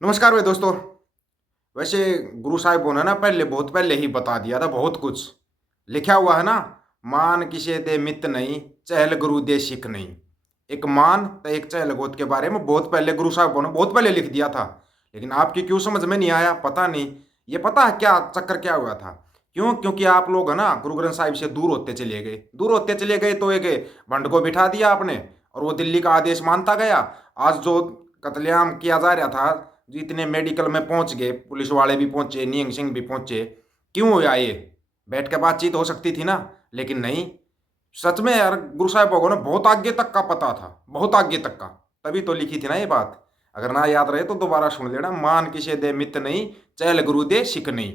नमस्कार भाई दोस्तों। वैसे गुरु साहिब ने ना पहले बहुत पहले ही बता दिया था बहुत कुछ। लिखा हुआ है ना, मान किसे दे मित नहीं, चहल गुरु दे सिख नहीं। एक मान तो एक चहल गोत के बारे में बहुत पहले गुरु साहिब ने बहुत पहले लिख दिया था। लेकिन आपकी क्यों समझ में नहीं आया पता नहीं। ये पता है क्या चक्कर क्या हुआ था? क्यों? क्योंकि आप लोग है ना गुरु ग्रंथ साहिब से दूर होते चले गए, दूर होते चले गए तो एक भंड को बिठा दिया आपने और वो दिल्ली का आदेश मानता गया। आज जो कत्लेआम किया जा रहा था, जितने मेडिकल में पहुंच गए, पुलिस वाले भी पहुंचे, नियंग सिंह भी पहुंचे। क्यों हुआ ये? बैठ के बातचीत हो सकती थी ना, लेकिन नहीं। सच में यार गुरु साहिब को ना बहुत आगे तक का पता था, बहुत आगे तक का। तभी तो लिखी थी ना ये बात। अगर ना याद रहे तो दोबारा सुन लेना, मान किसे दे मित नहीं, चहल गुरु दे सिख नहीं।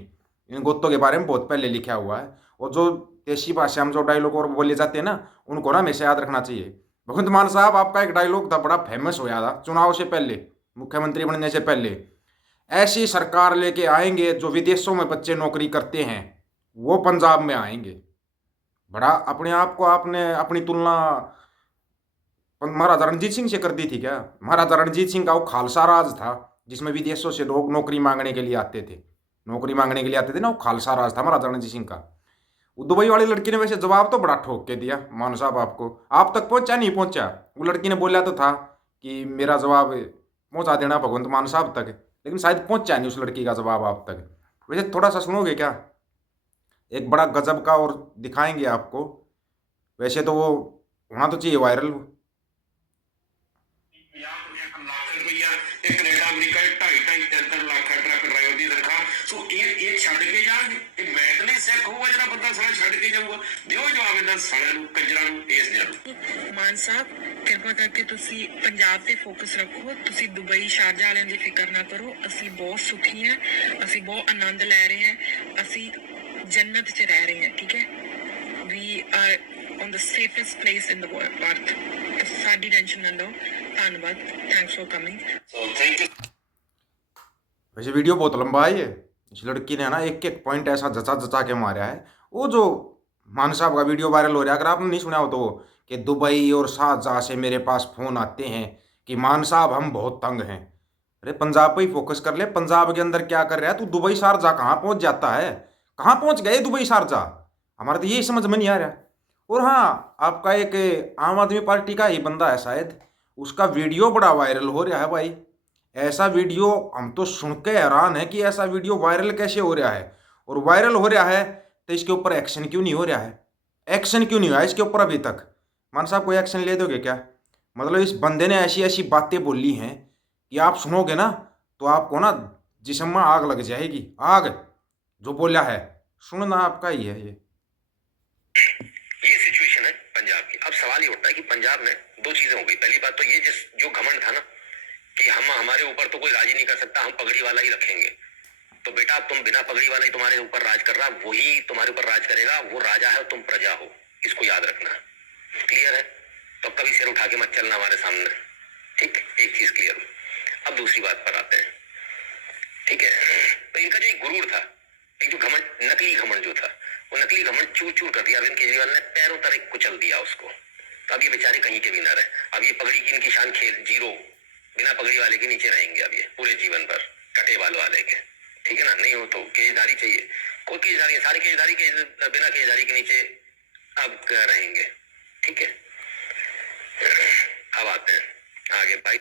इन गोत्तों के बारे में बहुत पहले लिखा हुआ है। और जो देशी भाषा में जो डायलॉग और बोले जाते हैं ना, उनको ना हमेशा याद रखना चाहिए। भगवंत मान साहब, आपका एक डायलॉग था बड़ा फेमस हो गया था चुनाव से पहले, मुख्यमंत्री बनने से पहले। ऐसी सरकार लेके आएंगे जो विदेशों में बच्चे नौकरी करते हैं वो पंजाब में आएंगे। बड़ा अपने आप को आपने अपनी तुलना महाराजा रणजीत सिंह से कर दी थी क्या? महाराजा रणजीत सिंह का वो खालसा राज था जिसमें विदेशों से लोग नौकरी मांगने के लिए आते थे, नौकरी मांगने के लिए आते थे ना, वो खालसा राज था महाराजा रणजीत सिंह का। वो दुबई वाली लड़की ने वैसे जवाब तो बड़ा ठोक के दिया मान साहब आपको। आप तक पहुंचा नहीं पहुंचा? वो लड़की ने बोला तो था कि मेरा जवाब पहुंचा देना भगवंत मान साहब तक, लेकिन शायद पहुंचा नहीं उस लड़की का जवाब आप तक। वैसे थोड़ा सा सुनोगे क्या? एक बड़ा गजब का और दिखाएंगे आपको। वैसे तो वो होना तो चाहिए viral. Canada America 2.5-2.5-3 lakh truck driver ਦੀ ਤਨਖਾਹ ਸੋ ਇਹ ਛੱਡ ਕੇ ਜਾਣਗੇ। ਇਹ ਮੈਂਟਲੀ ਸਿੱਖ ਹੋਊਗਾ ਜਿਹੜਾ ਬੰਦਾ ਸਾਰਾ ਛੱਡ ਕੇ ਜਾਊਗਾ। ਦਿਓ ਜਵਾਬ ਇਹਨਾਂ ਸਾਲਿਆਂ ਨੂੰ, ਕੰਜਰਾਂ ਨੂੰ, ਇਸ ਦਿਆਂ ਨੂੰ। ਮਾਨ ਸਾਹਿਬ ਕਿਰਪਾ ਕਰਕੇ ਤੁਸੀਂ ਪੰਜਾਬ ਤੇ ਫੋਕਸ ਰੱਖੋ। ਤੁਸੀਂ ਦੁਬਈ ਸ਼ਾਰਜਾ ਵਾਲਿਆਂ ਦੀ ਫਿਕਰ ਨਾ ਕਰੋ। ਅਸੀਂ ਬਹੁਤ ਸੁਖੀ ਹਾਂ, ਅਸੀਂ ਬਹੁਤ ਆਨੰਦ ਲੈ ਰਹੇ ਹਾਂ, ਅਸੀਂ ਜੰਨਤ 'ਚ ਰਹਿ ਰਹੇ ਹਾਂ। ਠੀਕ ਹੈ, we are on the safest place in the world. But ਸਾਡੀ ਟੈਨਸ਼ਨ ਨਾ ਲਓ। ਧੰਨਵਾਦ, thanks for coming. So thank you. वैसे वीडियो बहुत लंबा है ये। इस लड़की ने ना एक एक पॉइंट ऐसा जचा जचा के मारा है। वो जो मान साहब का वीडियो वायरल हो रहा है, अगर आपने नहीं सुना हो तो, कि दुबई और शारजाह से मेरे पास फ़ोन आते हैं कि मान साहब हम बहुत तंग हैं। अरे पंजाब पे ही फोकस कर ले, पंजाब के अंदर क्या कर रहा है तू? दुबई शारजाह कहाँ पहुँच जाता है? कहाँ पहुँच गए दुबई शारजाह? हमारा तो यही समझ में नहीं आ रहा। और हाँ, आपका एक आम आदमी पार्टी का ही बंदा है शायद, उसका वीडियो बड़ा वायरल हो रहा है भाई। ऐसा वीडियो हम तो सुन के हैरान है कि ऐसा वीडियो वायरल कैसे हो रहा है। और वायरल हो रहा है तो इसके ऊपर एक्शन क्यों नहीं हो रहा है? एक्शन क्यों नहीं हुआ इसके ऊपर अभी तक? मान साहब कोई एक्शन ले दोगे क्या? मतलब इस बंदे ने ऐसी ऐसी बातें बोली हैं कि आप सुनोगे ना तो आपको ना जिस्म में आग लग जाएगी, आग। जो बोला है सुनना आपका ही है ये सिचुएशन है पंजाब की। अब सवाल ये उठता है कि पंजाब में दो चीजें हो गई। पहली बात तो ये जो घमंड था ना कि हम हमारे ऊपर तो कोई राज ही नहीं कर सकता, हम पगड़ी वाला ही रखेंगे। तो बेटा अब तुम बिना पगड़ी वाला ही तुम्हारे ऊपर राज कर रहा, वही तुम्हारे ऊपर राज करेगा। वो राजा है, तुम प्रजा हो, इसको याद रखना। क्लियर है? तो कभी सिर उठा के मत चलना हमारे सामने। ठीक, एक चीज क्लियर। अब दूसरी बात पर आते हैं। ठीक है, तो इनका जो एक गुरूर था, एक जो घमंड, नकली घमंड जो था, वो नकली घमंड चूर चूर कर दिया अरविंद केजरीवाल ने, पैरों तले कुचल दिया उसको। तो अब ये बेचारे कहीं के भी ना रहे। अब ये पगड़ी की इनकी शान खेल जीरो, बिना पगड़ी वाले के नीचे रहेंगे अब ये पूरे जीवन भर, कटे बाल वाले के। ठीक है ना? नहीं हो तो केजदारी चाहिए। कोई केजदारी, सारे केजदारी के बिना केजदारी के नीचे अब रहेंगे। ठीक है, अब आते हैं आगे भाई।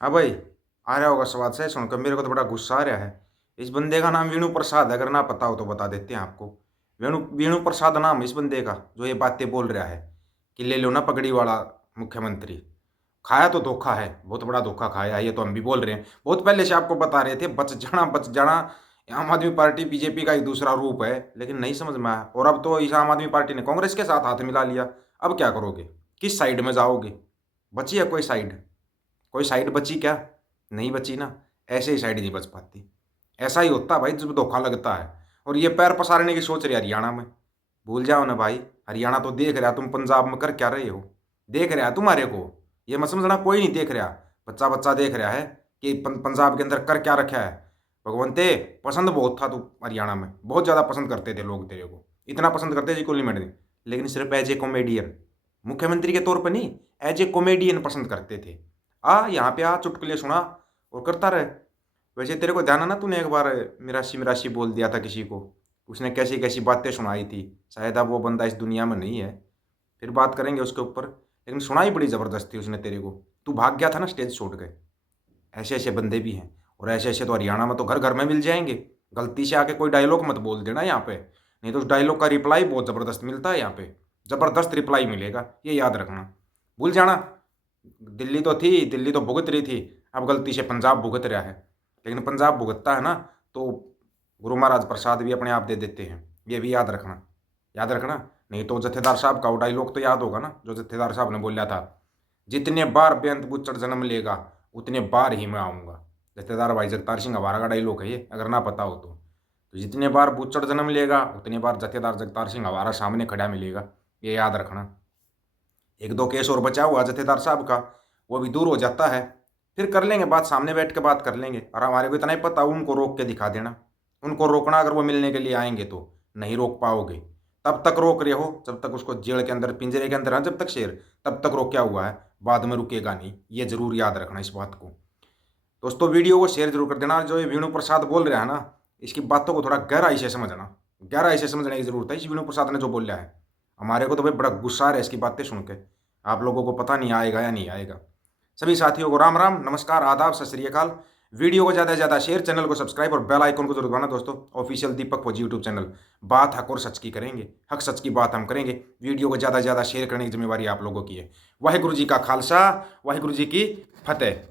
हाँ भाई, आ रहा होगा स्वाद से सुनकर, मेरे को तो बड़ा गुस्सा आ रहा है। इस बंदे का नाम वेणु प्रसाद है, अगर ना पता हो तो बता देते हैं आपको। वेणु वेणु प्रसाद नाम इस बंदे का, जो ये बातें बोल रहा है कि ले लो ना पगड़ी वाला मुख्यमंत्री। खाया तो धोखा है, बहुत बड़ा धोखा खाया है, ये तो हम भी बोल रहे हैं। बहुत पहले से आपको बता रहे थे बच जाना बच जाना। आम आदमी पार्टी बीजेपी का एक दूसरा रूप है, लेकिन नहीं समझ में आया। और अब तो इस आम आदमी पार्टी ने कांग्रेस के साथ हाथ मिला लिया। अब क्या करोगे? किस साइड में जाओगे? बची है कोई साइड? कोई साइड बची क्या? नहीं बची ना। ऐसे ही साइड नहीं बच पाती। ऐसा ही होता भाई जब धोखा लगता है। और ये पैर पसारने की सोच रही है हरियाणा में। भूल जाओ ना भाई, हरियाणा तो देख रहा, तुम पंजाब में कर क्या रहे हो। देख रहा है तुम्हारे को, ये मत समझना कोई नहीं देख रहा। बच्चा बच्चा देख रहा है कि पंजाब के अंदर कर क्या रखा है। भगवंते, पसंद बहुत था तू हरियाणा में, बहुत ज़्यादा पसंद करते थे लोग तेरे को, इतना पसंद करते थे कोई लिमिट नहीं। लेकिन सिर्फ एज ए कॉमेडियन, मुख्यमंत्री के तौर पर नहीं, एज ए कॉमेडियन पसंद करते थे। आ यहाँ पे आ, चुटकुले सुना और करता रहे। वैसे तेरे को ध्यान है ना, तूने एक बार मिरासी मिरासी बोल दिया था किसी को, उसने कैसी कैसी बातें सुनाई थी। शायद अब वो बंदा इस दुनिया में नहीं है, फिर बात करेंगे उसके ऊपर। लेकिन सुनाई बड़ी ज़बरदस्त थी उसने तेरे को। तू भाग गया था ना स्टेज छोड़ के। ऐसे ऐसे बंदे भी हैं, और ऐसे ऐसे तो हरियाणा में तो घर घर में मिल जाएंगे। गलती से आके कोई डायलॉग मत बोल देना यहाँ पे, नहीं तो उस डायलॉग का रिप्लाई बहुत ज़बरदस्त मिलता है यहाँ पे। ज़बरदस्त रिप्लाई मिलेगा, ये याद रखना। भूल जाना, दिल्ली तो थी, दिल्ली तो भुगत रही थी, अब गलती से पंजाब भुगत रहा है। लेकिन पंजाब भुगतता है ना, तो गुरु महाराज प्रसाद भी अपने आप दे देते हैं, ये भी याद रखना। याद रखना, नहीं तो जत्थेदार साहब का वो डायलॉग तो याद होगा ना, जो जत्थेदार साहब ने बोला था, जितने बार बेअंत बुच्चड़ जन्म लेगा उतने बार ही मैं आऊँगा। जत्थेदार भाई जगतार सिंह हमारा का डायलॉग है ये, अगर ना पता हो तो जितने बार बुच्चड़ जन्म लेगा उतने बार जत्थेदार जगतार सिंह हमारा सामने खड़ा मिलेगा, ये याद रखना। एक दो केस और बचा हुआ जत्थेदार साहब का, वो भी दूर हो जाता है, फिर कर लेंगे बात, सामने बैठ के बात कर लेंगे। और हमारे को इतना ही पता, उनको रोक के दिखा देना। उनको रोकना, अगर वो मिलने के लिए आएंगे तो नहीं रोक पाओगे। तब तक रोक रहे हो जब तक उसको जेल के अंदर, पिंजरे के अंदर है जब तक शेर, तब तक रोका हुआ है, बाद में रुकेगा नहीं। ये जरूर याद रखना इस बात को। दोस्तों वीडियो को शेयर जरूर कर देना। जो ये वेणु प्रसाद बोल रहा है ना, इसकी बातों को थोड़ा गहराई से समझना, गहराई से समझने की जरूरत है। इस वेणु प्रसाद ने जो बोला है, हमारे को तो भाई बड़ा गुस्सा आ रहा है इसकी बातें सुन के। आप लोगों को पता नहीं आएगा या नहीं आएगा। सभी साथियों को राम राम, नमस्कार, आदाब, सत श्री अकाल। वीडियो को ज़्यादा से ज़्यादा शेयर, चैनल को सब्सक्राइब और बेल आइकन को जरूर दबाना दोस्तों। ऑफिशियल दीपक फौजी यूट्यूब चैनल, बात हक और सच की करेंगे, हक सच की बात हम करेंगे। वीडियो को ज़्यादा से ज़्यादा शेयर करने की जिम्मेवारी आप लोगों की है। वाहिगुरु जी का खालसा, वाहिगुरु जी की फतेह।